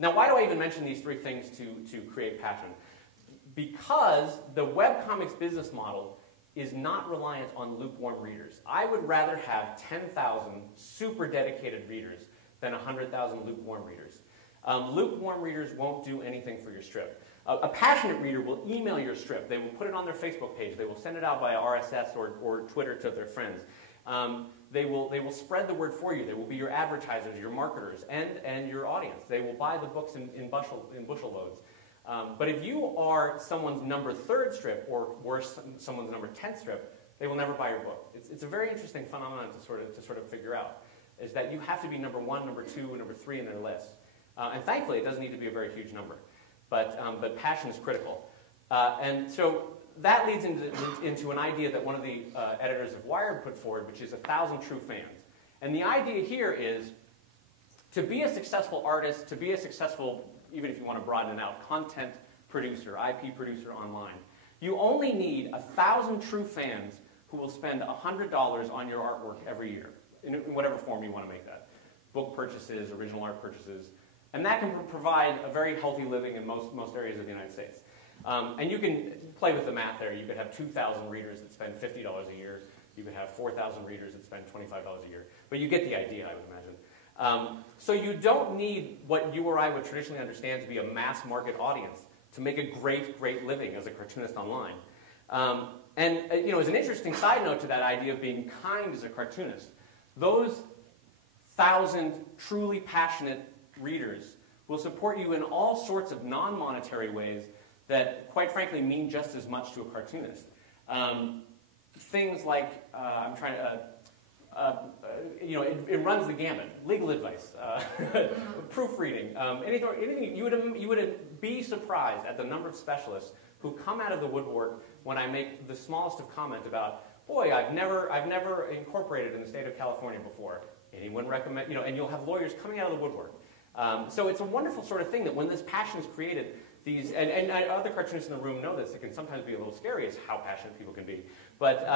Now, why do I even mention these three things to create passion? Because the webcomics business model is not reliant on lukewarm readers. I would rather have 10,000 super dedicated readers than 100,000 lukewarm readers. Lukewarm readers won't do anything for your strip. A passionate reader will email your strip. They will put it on their Facebook page. They will send it out via RSS or Twitter to their friends. They will spread the word for you. They will be your advertisers, your marketers, and your audience. They will buy the books in bushel loads. But if you are someone's number 3rd strip, or worse, someone's number 10th strip, they will never buy your book. It's a very interesting phenomenon to sort of figure out, is that you have to be number 1, number 2, and number 3 in their list. And thankfully, it doesn't need to be a very huge number. But passion is critical. And so that leads into an idea that one of the editors of Wired put forward, which is 1,000 true fans. And the idea here is to be a successful artist, to be a successful, even if you want to broaden it out, content producer, IP producer online, you only need 1,000 true fans who will spend $100 on your artwork every year, in whatever form you want to make that. Book purchases, original art purchases. And that can provide a very healthy living in most areas of the United States. And you can play with the math there. You could have 2,000 readers that spend $50 a year. You could have 4,000 readers that spend $25 a year. But you get the idea, I would imagine. So you don't need what you or I would traditionally understand to be a mass market audience to make a great living as a cartoonist online. And as an interesting side note to that idea of being kind as a cartoonist, those 1,000 truly passionate readers will support you in all sorts of non-monetary ways that, quite frankly, mean just as much to a cartoonist. Things like, it runs the gamut. Legal advice, proofreading, anything. You would be surprised at the number of specialists who come out of the woodwork when I make the smallest of comment about, boy, I've never incorporated in the state of California before. Anyone recommend, and you'll have lawyers coming out of the woodwork. So it's a wonderful sort of thing that when this passion is created, and other cartoonists in the room know this, it can sometimes be a little scary as how passionate people can be. But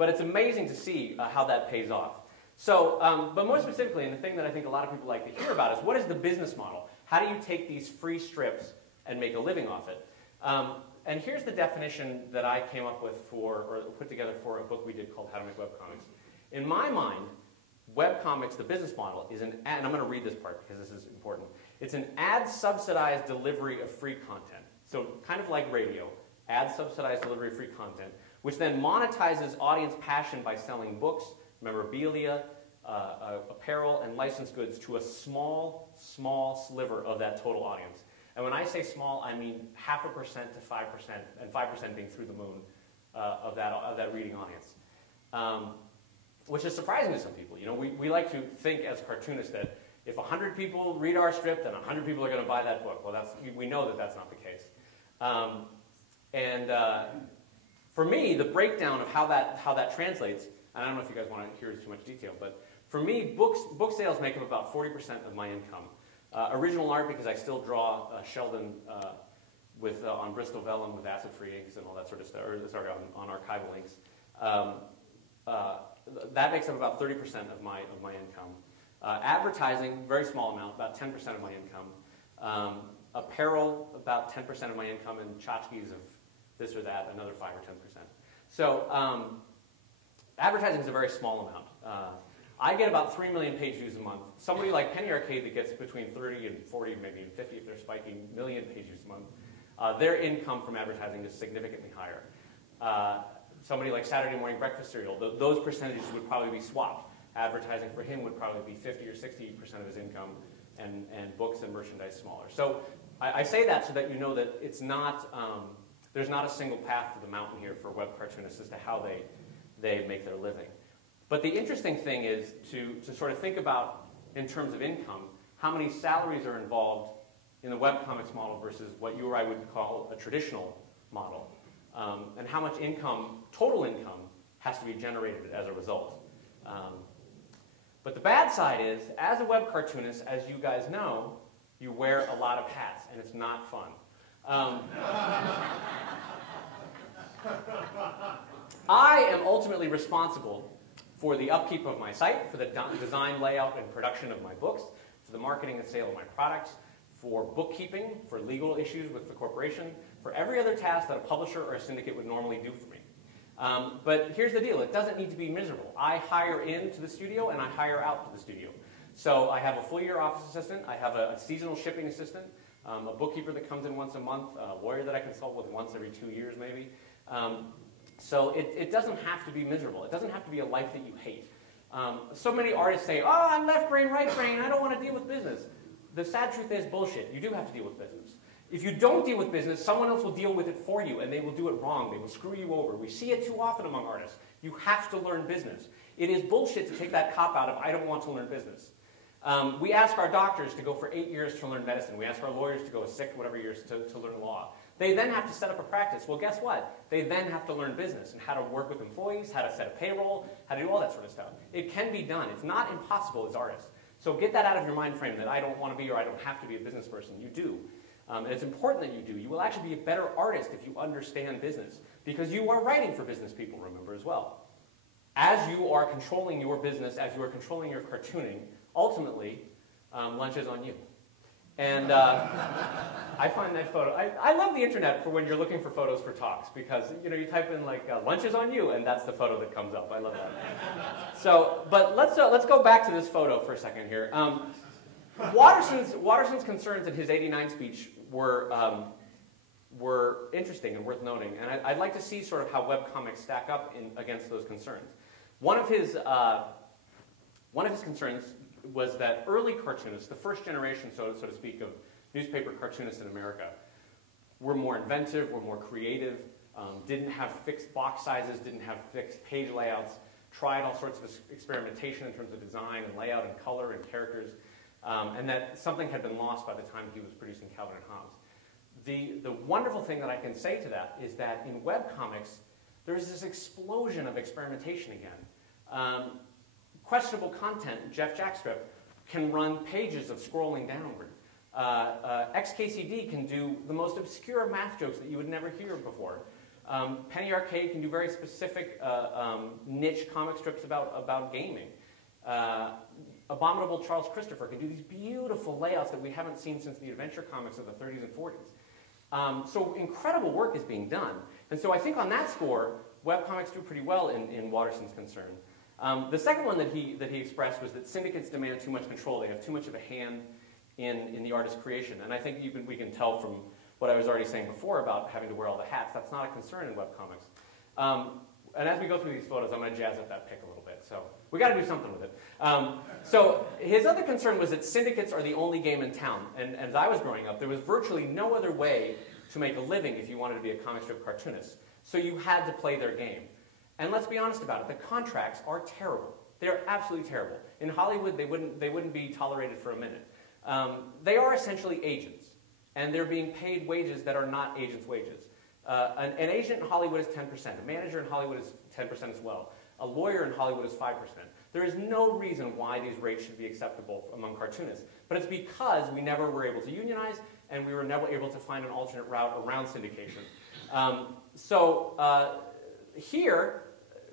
it's amazing to see how that pays off. So, but more specifically, and the thing that I think a lot of people like to hear about is, what is the business model? How do you take these free strips and make a living off it? And here's the definition that I came up with or put together for a book we did called How to Make Webcomics. In my mind, webcomics, the business model, is and I'm going to read this part because this is important. It's an ad-subsidized delivery of free content. So kind of like radio, ad-subsidized delivery of free content, which then monetizes audience passion by selling books, memorabilia, apparel, and licensed goods to a small sliver of that total audience. And when I say small, I mean 0.5% to 5%, and 5% being through the moon of that reading audience. Which is surprising to some people. We like to think as cartoonists that if 100 people read our strip, then 100 people are going to buy that book. Well, we know that that's not the case. For me, the breakdown of how that translates, and I don't know if you guys want to hear too much detail, but for me, book sales make up about 40% of my income. Original art, because I still draw Sheldon on Bristol vellum with acid-free inks and all that sort of stuff, on archival inks. That makes up about 30% of my income. Advertising, very small amount, about 10% of my income. Apparel, about 10% of my income, and tchotchkes of this or that, another 5 or 10%. So advertising is a very small amount. I get about 3 million page views a month. Somebody like Penny Arcade that gets between 30 and 40, maybe even 50 if they're spiking, million page views a month, their income from advertising is significantly higher. Somebody like Saturday Morning Breakfast Cereal, those percentages would probably be swapped. Advertising for him would probably be 50 or 60% of his income, and books and merchandise smaller. So I say that so that you know that it's not, there's not a single path to the mountain here for web cartoonists as to how they make their living. But the interesting thing is to sort of think about, in terms of income, how many salaries are involved in the webcomics model versus what you or I would call a traditional model. And how much income, total income, has to be generated as a result. But the bad side is, as a web cartoonist, as you guys know, you wear a lot of hats, and it's not fun. I am ultimately responsible for the upkeep of my site, for the design, layout, and production of my books, for the marketing and sale of my products, for bookkeeping, for legal issues with the corporation, for every other task that a publisher or a syndicate would normally do for me. But here's the deal. It doesn't need to be miserable. I hire into the studio and I hire out to the studio. So I have a full-year office assistant. I have a seasonal shipping assistant, a bookkeeper that comes in once a month, a lawyer that I consult with once every 2 years maybe. So it doesn't have to be miserable. It doesn't have to be a life that you hate. So many artists say, oh, I'm left brain, right brain. I don't want to deal with business. The sad truth is bullshit. You do have to deal with business. If you don't deal with business, someone else will deal with it for you, and they will do it wrong. They will screw you over. We see it too often among artists. You have to learn business. It is bullshit to take that cop out of, I don't want to learn business. We ask our doctors to go for 8 years to learn medicine. We ask our lawyers to go 6 whatever years to learn law. They then have to set up a practice. Well, guess what? They then have to learn business and how to work with employees, how to set a payroll, how to do all that sort of stuff. It can be done. It's not impossible as artists. So get that out of your mind frame that I don't want to be or I don't have to be a business person. You do. And it's important that you do. You will actually be a better artist if you understand business because you are writing for business people, remember, as well. As you are controlling your business, as you are controlling your cartooning, ultimately, lunch is on you. And I find that photo, I love the internet for when you're looking for photos for talks because, you type in like, lunch is on you, and that's the photo that comes up. I love that. So, but let's go back to this photo for a second here. Watterson's concerns in his '89 speech were interesting and worth noting, and I'd like to see sort of how webcomics stack up against those concerns. One of his concerns was that early cartoonists, the first generation, so to speak, of newspaper cartoonists in America, were more inventive, were more creative, didn't have fixed box sizes, didn't have fixed page layouts, tried all sorts of experimentation in terms of design and layout and color and characters, and that something had been lost by the time he was producing Calvin and Hobbes. The wonderful thing that I can say to that is that in webcomics, there's this explosion of experimentation again. Questionable content, Jeff Jackstrip, can run pages of scrolling downward. XKCD can do the most obscure math jokes that you would never hear before. Penny Arcade can do very specific niche comic strips about gaming. Abominable Charles Christopher can do these beautiful layouts that we haven't seen since the adventure comics of the 30s and 40s. So incredible work is being done. And so I think on that score, webcomics do pretty well in Watterson's concern. The second one that he expressed was that syndicates demand too much control. They have too much of a hand in the artist's creation. And I think we can tell from what I was already saying before about having to wear all the hats. That's not a concern in webcomics. And as we go through these photos, I'm going to jazz up that pic a little bit. So we got to do something with it. So his other concern was that syndicates are the only game in town. And as I was growing up, there was virtually no other way to make a living if you wanted to be a comic strip cartoonist. So you had to play their game. And let's be honest about it, the contracts are terrible. They're absolutely terrible. In Hollywood, they wouldn't be tolerated for a minute. They are essentially agents, and they're being paid wages that are not agents' wages. An agent in Hollywood is 10%. A manager in Hollywood is 10% as well. A lawyer in Hollywood is 5%. There is no reason why these rates should be acceptable among cartoonists, but it's because we never were able to unionize, and we were never able to find an alternate route around syndication. Here,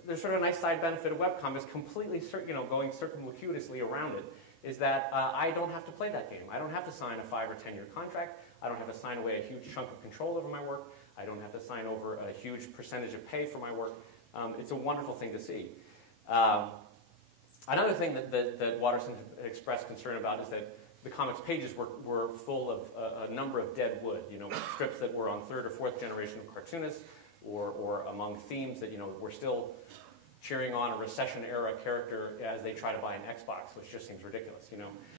there's sort of a nice side benefit of webcomics, completely going circumlocutously around it, is that I don't have to play that game. I don't have to sign a 5 or 10-year contract. I don't have to sign away a huge chunk of control over my work. I don't have to sign over a huge percentage of pay for my work. It's a wonderful thing to see. Another thing that Watterson expressed concern about is that the comics pages were full of a number of dead wood, strips that were on 3rd or 4th generation of cartoonists, or among themes that we're still cheering on a recession-era character as they try to buy an Xbox, which just seems ridiculous.